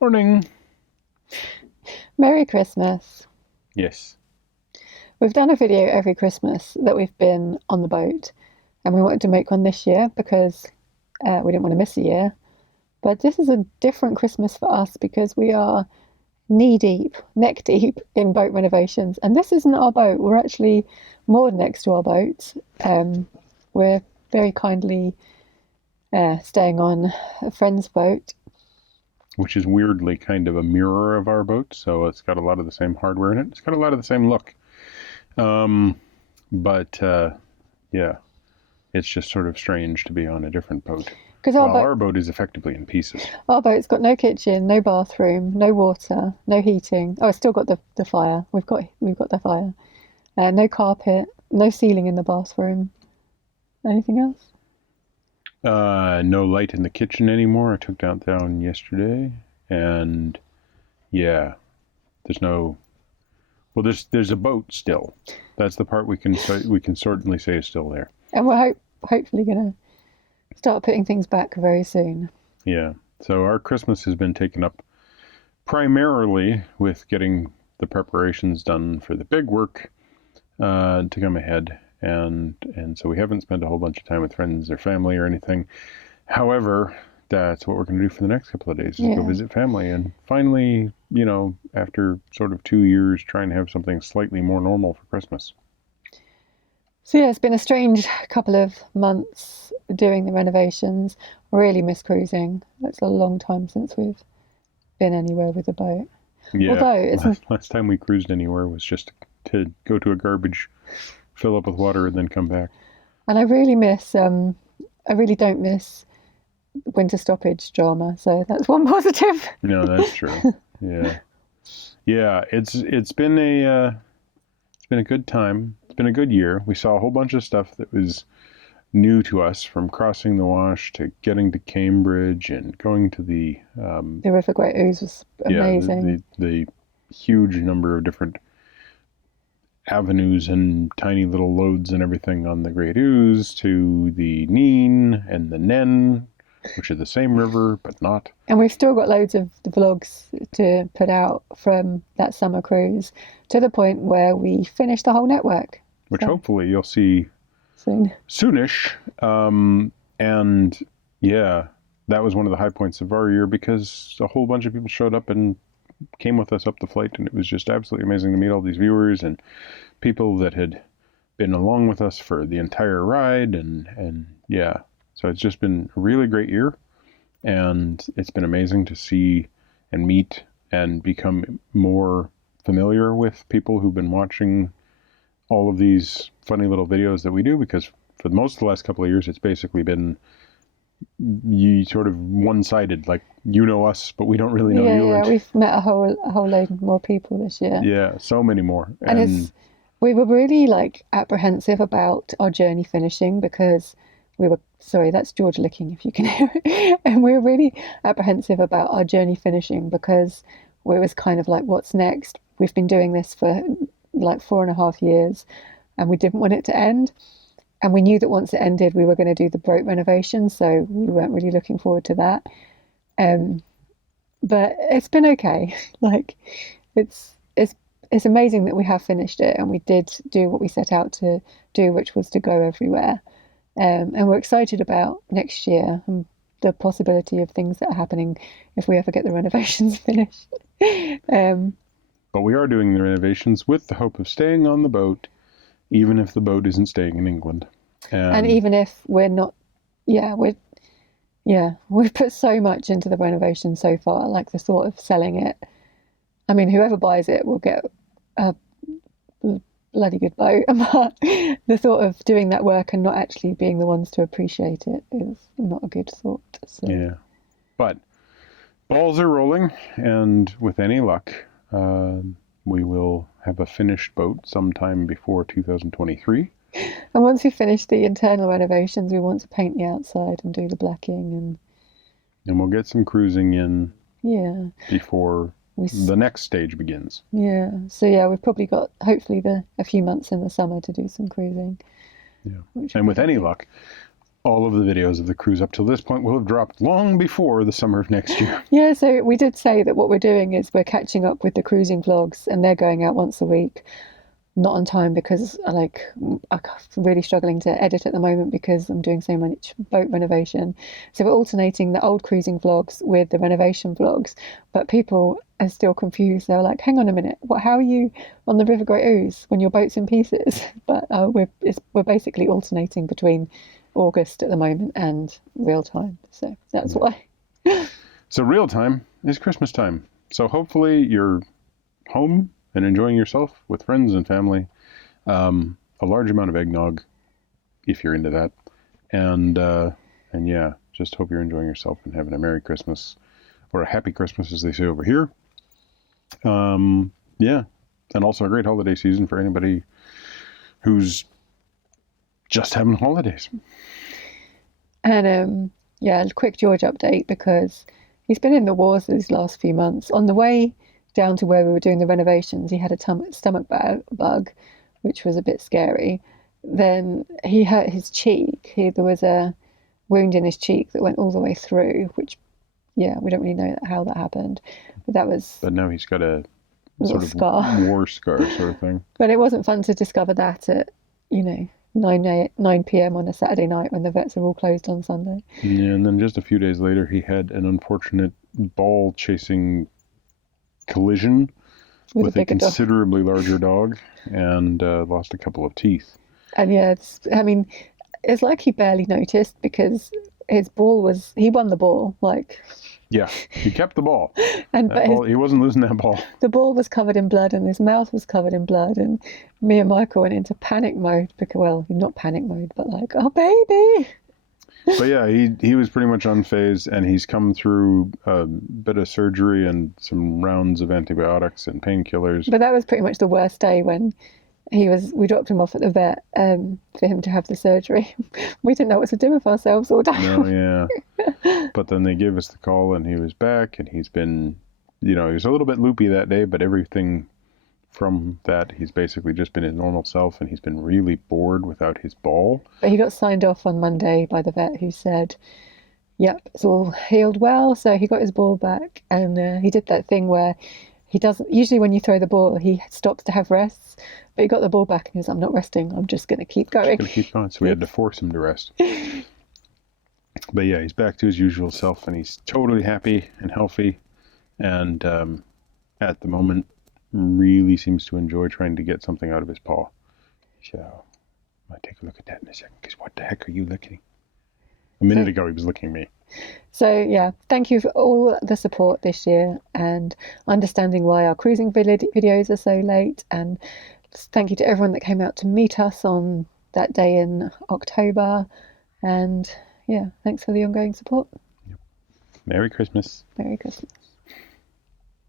Morning. Merry Christmas. Yes. We've done a video every Christmas that we've been on the boat, and we wanted to make one this year because we didn't want to miss a year. But this is a different Christmas for us because we are knee deep, neck deep in boat renovations. And this isn't our boat. We're actually moored next to our boat. We're very kindly staying on a friend's boat. Which is weirdly kind of a mirror of our boat, so it's got a lot of the same hardware in it. It's got a lot of the same look. Yeah, it's just sort of strange to be on a different boat. Because our boat is effectively in pieces. Our boat's got no kitchen, no bathroom, no water, no heating. Oh, it's still got the fire. We've got the fire. No carpet, no ceiling in the bathroom. Anything else? No light in the kitchen anymore. I took that down yesterday, and yeah, there's no. Well, there's a boat still. That's the part we can certainly say is still there. And we're hopefully gonna start putting things back very soon. Yeah. So our Christmas has been taken up primarily with getting the preparations done for the big work to come ahead. And so we haven't spent a whole bunch of time with friends or family or anything. However, that's what we're going to do for the next couple of days, is go visit family. And finally, after sort of 2 years, trying to have something slightly more normal for Christmas. So yeah, it's been a strange couple of months doing the renovations. Really miss cruising. It's a long time since we've been anywhere with a boat. Yeah, last time we cruised anywhere was just to go to a garbage, fill up with water, and then come back. And I really don't miss winter stoppage drama, so that's one positive. No, that's true. Yeah, it's been a good time. It's been a good year. We saw a whole bunch of stuff that was new to us, from crossing the Wash to getting to Cambridge and going to the River Great Ouse was amazing. Yeah, the huge number of different avenues and tiny little loads and everything on the Great Ouse, to the Neen and the Nen, which are the same river but not. And we've still got loads of the vlogs to put out from that summer cruise, to the point where we finished the whole network. Which hopefully you'll see soonish. And yeah, that was one of the high points of our year, because a whole bunch of people showed up and came with us up the flight, and it was just absolutely amazing to meet all these viewers and people that had been along with us for the entire ride. And yeah, so it's just been a really great year, and it's been amazing to see and meet and become more familiar with people who've been watching all of these funny little videos that we do, because for most of the last couple of years, it's basically been sort of one-sided, like, us, but we don't really know you. Yeah, we've met a whole load more people this year. Yeah, so many more. And we were really apprehensive about our journey finishing, because sorry, that's George licking, if you can hear it. And we were really apprehensive about our journey finishing, because we was kind of like, what's next? We've been doing this for 4.5 years, and we didn't want it to end. And we knew that once it ended, we were going to do the boat renovation, so we weren't really looking forward to that. But it's been okay. It's amazing that we have finished it, and we did do what we set out to do, which was to go everywhere. And we're excited about next year and the possibility of things that are happening if we ever get the renovations finished. But we are doing the renovations with the hope of staying on the boat, even if the boat isn't staying in England. And even if we're not, we've put so much into the renovation so far, like the thought of selling it. I mean, whoever buys it will get a bloody good boat, but the thought of doing that work and not actually being the ones to appreciate it is not a good thought. So. Yeah, but balls are rolling, and with any luck, we will have a finished boat sometime before 2023. And once we finish the internal renovations, we want to paint the outside and do the blacking, and we'll get some cruising in before the next stage begins. Yeah. So yeah, we've probably got hopefully a few months in the summer to do some cruising. Yeah. And with any luck, all of the videos of the cruise up till this point will have dropped long before the summer of next year. Yeah, so we did say that what we're doing is we're catching up with the cruising vlogs, and they're going out once a week. Not on time because I'm really struggling to edit at the moment because I'm doing so much boat renovation. So we're alternating the old cruising vlogs with the renovation vlogs, but people are still confused. They're like, hang on a minute, how are you on the River Great Ouse when your boat's in pieces? But we're basically alternating between August at the moment and real time. So that's why. So real time is Christmas time. So hopefully you're home and enjoying yourself with friends and family. A large amount of eggnog, if you're into that. And yeah, just hope you're enjoying yourself and having a Merry Christmas, or a Happy Christmas, as they say over here. Yeah, and also a great holiday season for anybody who's just having holidays. And yeah, a quick George update, because he's been in the wars these last few months. On the way down to where we were doing the renovations, he had a stomach bug, which was a bit scary. Then he hurt his cheek. There was a wound in his cheek that went all the way through, which, yeah, we don't really know how that happened. But now he's got a sort of war scar sort of thing. But it wasn't fun to discover that at, 9 p.m. on a Saturday night when the vets are all closed on Sunday. Yeah, and then just a few days later, he had an unfortunate ball chasing collision with a considerably larger dog, and lost a couple of teeth. And yeah, it's like he barely noticed, because his ball he won the ball, Yeah, he kept the ball. He wasn't losing that ball. The ball was covered in blood and his mouth was covered in blood, and me and Michael went into panic mode, not panic mode, but oh baby. But yeah, he was pretty much unfazed, and he's come through a bit of surgery and some rounds of antibiotics and painkillers. But that was pretty much the worst day, when we dropped him off at the vet for him to have the surgery. We didn't know what to do with ourselves all day. No, yeah. But then they gave us the call, and he was back, and he's been, he was a little bit loopy that day, but everything from that, he's basically just been his normal self, and he's been really bored without his ball. But he got signed off on Monday by the vet, who said, yep, it's all healed well. So he got his ball back, and he did that thing where he doesn't, usually when you throw the ball, he stops to have rests, but he got the ball back and he was like, I'm not resting, I'm just going to keep going. So we had to force him to rest. But yeah, he's back to his usual self, and he's totally happy and healthy, and at the moment really seems to enjoy trying to get something out of his paw. So I might take a look at that in a second, because what the heck are you licking? A minute ago he was licking me. So yeah, thank you for all the support this year, and understanding why our cruising videos are so late, and thank you to everyone that came out to meet us on that day in October, and yeah, thanks for the ongoing support. Yep. Merry Christmas. Merry Christmas.